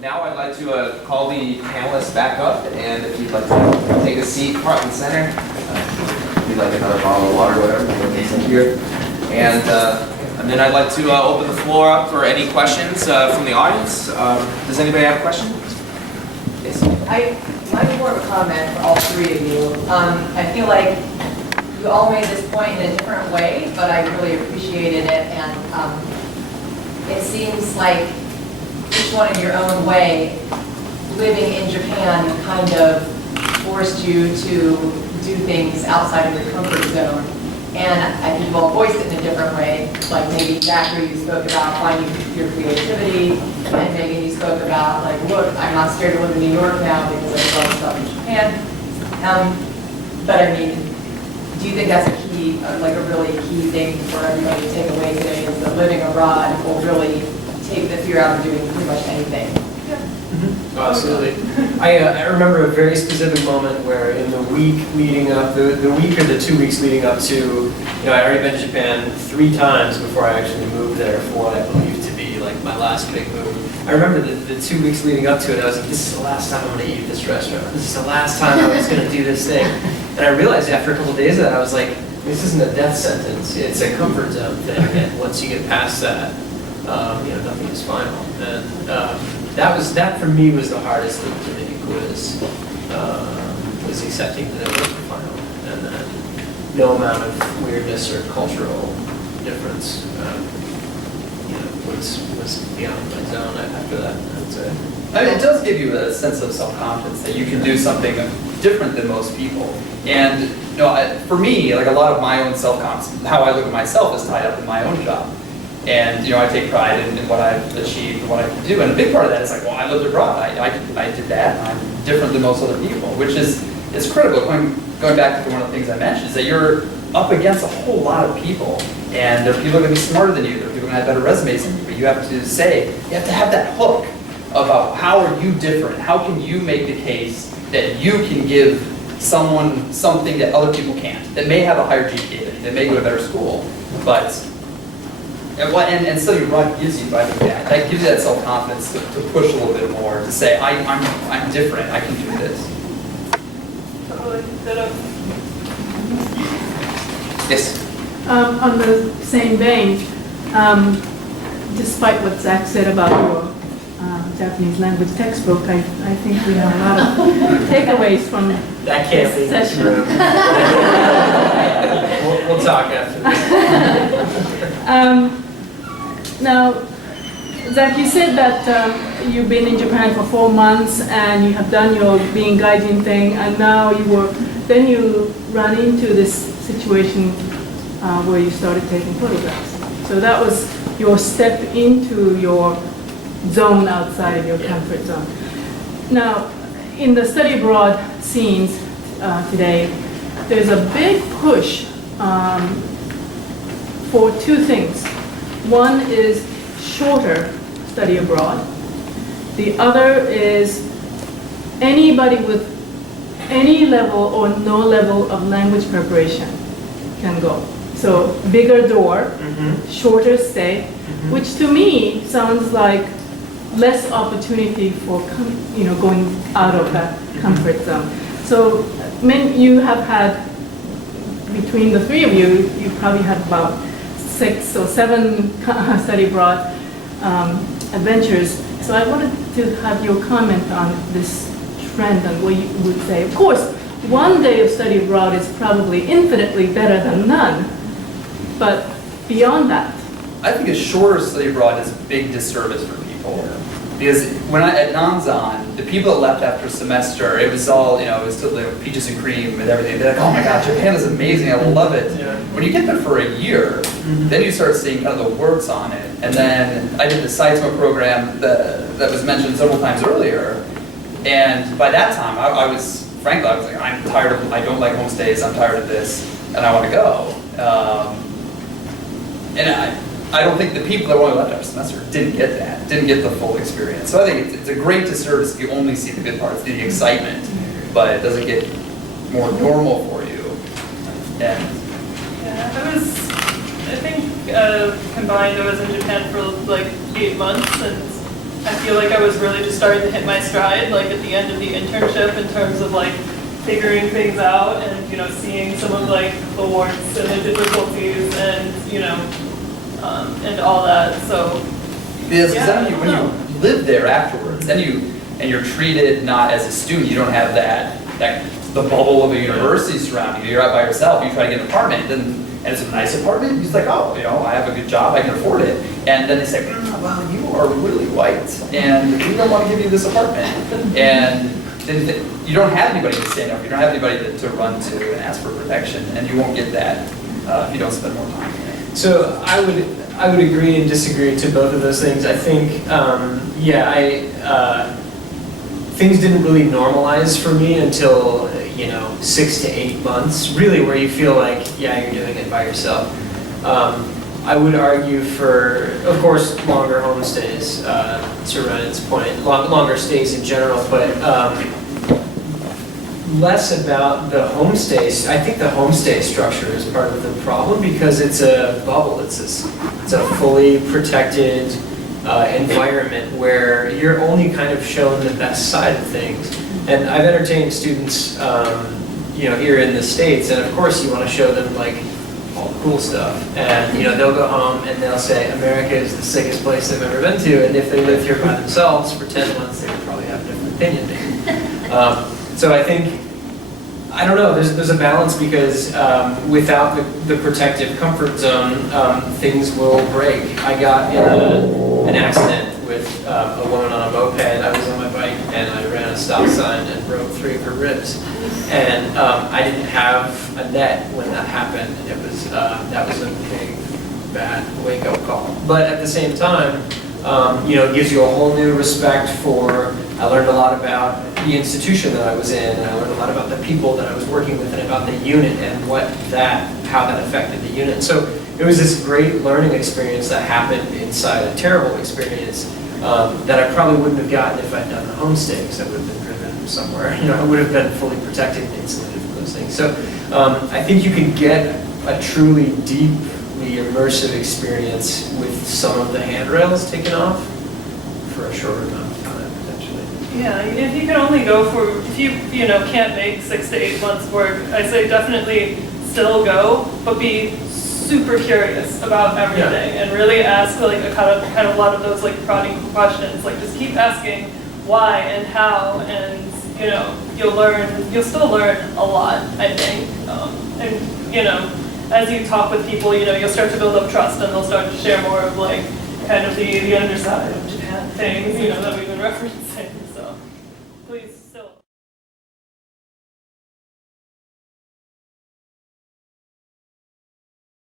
Now I'd like to call the panelists back up, and if you'd like to take a seat front and center, if you'd like another bottle of water, whatever, in here. And then I'd like to open the floor up for any questions from the audience. Does anybody have a question? Yes. Mine's more of a comment for all three of you. I feel like you all made this point in a different way, but I really appreciated it, and it seems like each one in your own way, living in Japan kind of forced you to do things outside of your comfort zone. And I think you all voiced it in a different way. Like maybe Zachary, you spoke about finding your creativity, and Megan, you spoke about like, look, I'm not scared to live in New York now because I've done stuff in Japan. But I mean, do you think that's a key, like a really key thing for everybody to take away today, is that living abroad will really take the fear out of doing pretty much anything? Oh, absolutely. I remember a very specific moment where in the week leading up, the week or the 2 weeks leading up to, I'd already been to Japan 3 times before I actually moved there for what I believed to be like my last big move. I remember the 2 weeks leading up to it, I was like, this is the last time I'm going to eat at this restaurant. This is the last time I was going to do this thing. And I realized after a couple of days of that, I was like, this isn't a death sentence. It's a comfort zone thing. And once you get past that, nothing is final. And that for me was the hardest thing to make was accepting that it wasn't final, and that no amount of weirdness or cultural difference was beyond my zone after that, I would say. I mean, it does give you a sense of self-confidence that you can do something different than most people. And for me, like a lot of my own self-confidence, how I look at myself is tied up in my own job. And I take pride in what I've achieved and what I can do. And a big part of that is like, well, I lived abroad. I did that, and I'm different than most other people, which is critical. Going back to one of the things I mentioned is that you're up against a whole lot of people, and there are people going to be smarter than you. There are people going to have better resumes than you. But you have to have that hook about how are you different? How can you make the case that you can give someone something that other people can't? That may have a higher GPA, that may go to better school, but. And study abroad gives you, I think, that gives you that self-confidence to push a little bit more, to say, I'm different, I can do this. Yes? On the same vein, despite what Zach said about your Japanese language textbook, I think we have a lot of takeaways from that can't this be session. We'll talk after this. Now, Zach, you said that you've been in Japan for 4 months and you have done your being gaijin thing, and now you ran into this situation where you started taking photographs. So that was your step into your zone outside of your comfort zone. Now, in the study abroad scenes today, there's a big push for 2 things. One is shorter study abroad. The other is anybody with any level or no level of language preparation can go. So bigger door, shorter stay, which to me sounds like less opportunity for going out of that comfort zone. So you have had, between the 3 of you, you probably had about 6 or 7 study abroad adventures. So I wanted to have your comment on this trend and what you would say. Of course, 1 day of study abroad is probably infinitely better than none, but beyond that. I think a shorter study abroad is a big disservice for people. Because at Nanzan, the people that left after a semester, it was all, it was still like peaches and cream and everything. They're like, oh my God, Japan is amazing, I love it. Yeah. When you get there for a year, then you start seeing kind of the warts on it. And then I did the Saitama program that was mentioned several times earlier. And by that time, I was like, I'm tired of, I don't like homestays, I'm tired of this, and I want to go. And I don't think the people that only left after a semester didn't get the full experience. So I think it's a great disservice if you only see the good parts, the excitement, but it doesn't get more normal for you. And yeah, I think combined I was in Japan for like 8 months, and I feel like I was really just starting to hit my stride, like at the end of the internship in terms of like figuring things out and, seeing some of like the warts and the difficulties and, and all that, so. Because Yeah, then I don't when know. you live there afterwards, then you're treated not as a student, you don't have the bubble of a university surrounding you, you're out by yourself, you try to get an apartment, and it's a nice apartment, he's like, oh, I have a good job, I can afford it. And then they say, well, you are really white, and we don't want to give you this apartment. And then you don't have anybody to stand up, you don't have anybody to run to and ask for protection, and you won't get that if you don't spend more time there. So I would agree and disagree to both of those things. I think, things didn't really normalize for me until 6 to 8 months, really, where you feel like, yeah, you're doing it by yourself. I would argue for, of course, longer homestays, to Ryan's point, longer stays in general, but less about the homestays. I think the homestay structure is part of the problem because it's a bubble. It's a fully protected environment where you're only kind of shown the best side of things. And I've entertained students, here in the States, and of course you want to show them like all the cool stuff. And they'll go home and they'll say America is the sickest place they've ever been to. And if they lived here by themselves for 10 months, they would probably have a different opinion maybe. So I think, I don't know, there's a balance because without the protective comfort zone, things will break. I got in an accident with a woman on a moped. I was on my bike and I ran a stop sign and broke 3 of her ribs. And I didn't have a net when that happened. That was a big, bad wake-up call. But at the same time, it gives you a whole new respect for, I learned a lot about the institution that I was in, and I learned a lot about the people that I was working with and about the unit and how that affected the unit. So it was this great learning experience that happened inside a terrible experience that I probably wouldn't have gotten if I'd done the homestay, because I would have been driven somewhere. I would have been fully protected and insulated from those things. So I think you can get a truly deeply immersive experience with some of the handrails taken off for a short amount of time, potentially. Yeah, if you can only go for, if you can't make 6 to 8 months work, I say definitely still go, but be super curious about everything and really ask like a kind of a lot of those like prodding questions. Like just keep asking why and how, and you'll still learn a lot, I think. And as you talk with people, you'll start to build up trust, and they'll start to share more of like kind of the underside of Japan things, that we've been referencing. So please still.